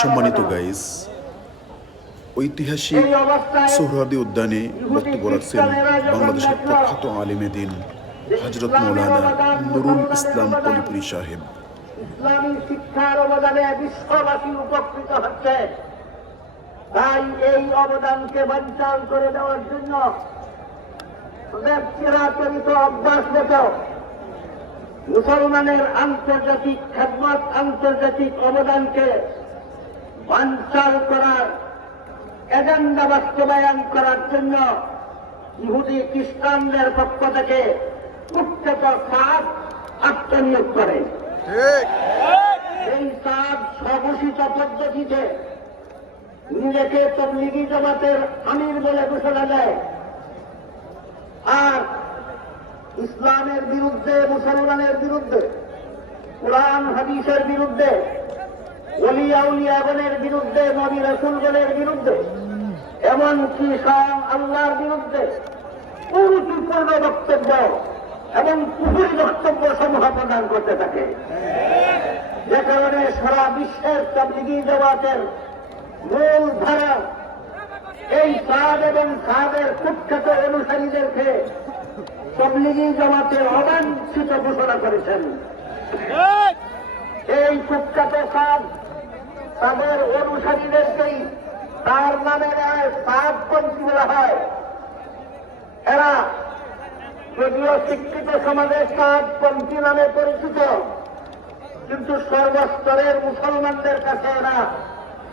সম্মানিত গাইস, ঐতিহাসিক সোহরাওয়ার্দী উদ্যানে বক্তব্য রাখছেন বাংলাদেশের প্রখ্যাত আলেমে দ্বীন হযরত মাওলানা নুরুল ইসলাম অলিপুরী সাহেব। ইসলামী শিক্ষার অবদানে বিশ্ববাসী উপকৃত হচ্ছে, তাই এই অবদানকে বানচাল করে দেওয়ার জন্য চিরাচরিত অভ্যাস মতো মুসলমানের আন্তর্জাতিক খেদমত, আন্তর্জাতিক অবদানকে বানচাল করার এজেন্ডা বাস্তবায়ন করার জন্য ইহুদি খ্রিস্টানদের পক্ষ থেকে কুখ্যাত সাদ আত্মনিয়োগ করে। এই সাদ স্বঘোষিত পদ্ধতিতে নিজেকে তবলিগি জামাতের আমির বলে ঘোষণা দেয়, আর ইসলামের বিরুদ্ধে, মুসলমানের বিরুদ্ধে, কুরআন হাদিসের বিরুদ্ধে, ওলিয়া উলিয়াগণের বিরুদ্ধে, নবী রাসূলগণের বিরুদ্ধে, এমনকি স্বয়ং আল্লাহর বিরুদ্ধে কুরুচিপূর্ণ বক্তব্য এবং কুফরি বক্তব্য সমূহ প্রদান করতে থাকে। যে কারণে সারা বিশ্বের তাবলীগী জামাতের মূল ধারা এই সাদ এবং সাদের কুখ্যাত অনুসারীদেরকে তাবলীগী জামাতের অবাঞ্ছিত ঘোষণা করেছেন। এই কুখ্যাত সাদ তাদের অনুসারীদেরকেই তার নামে সাদপন্থী বলা হয়। এরা যদিও শিক্ষিত সমাজে সাদপন্থী নামে পরিচিত, কিন্তু সর্বস্তরের মুসলমানদের কাছে এরা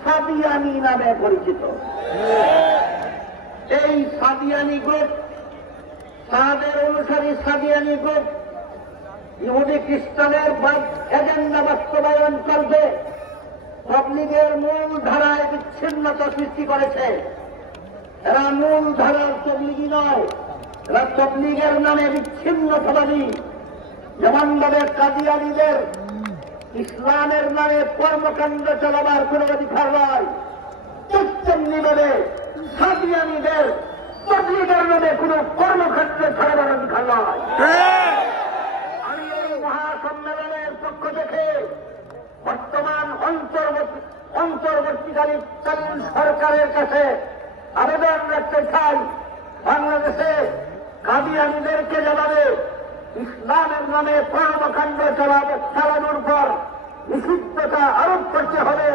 সাদিয়ানি নামে পরিচিত। এই সাদিয়ানি গ্রুপ, সাদের অনুসারী সাদিয়ানি গ্রুপ ইহুদি খ্রিস্টানের এজেন্ডা বাস্তবায়ন করবে, তাবলীগের মূল ধারায় বিচ্ছিন্নতা সৃষ্টি করেছে। এরা মূল ধারার তাবলীগী নয়, এরা তাবলীগের নামে বিচ্ছিন্নতাবাদী। যেমনভাবে কাদিয়ানীদের ইসলামের নামে কর্মকাণ্ড চালাবার কোন অধিকার নয়, তেমনিভাবে সাদিয়ানীদের তাবলীগের নামে কোন কর্মক্ষেত্র চালাবার অধিকার নয়। আমি এই মহাসম্মেলনের পক্ষ থেকে বর্তমান অন্তর্বর্তীকালীন সরকারের কাছে আবেদন রাখতে চাই, বাংলাদেশে কাদিয়ানীদেরকে যেভাবে ইসলামের নামে কর্মকাণ্ড চালানোর পর নিষিদ্ধতা আরোপ করতে হবে,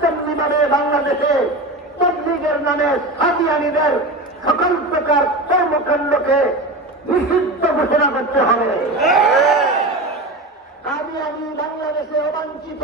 তেমনিভাবে বাংলাদেশে তাবলীগের নামে কাদিয়ানীদের সকল প্রকার কর্মকাণ্ডকে নিষিদ্ধ ঘোষণা করতে হবে। কাদিয়ানী বাংলাদেশে অবাঞ্ছিত।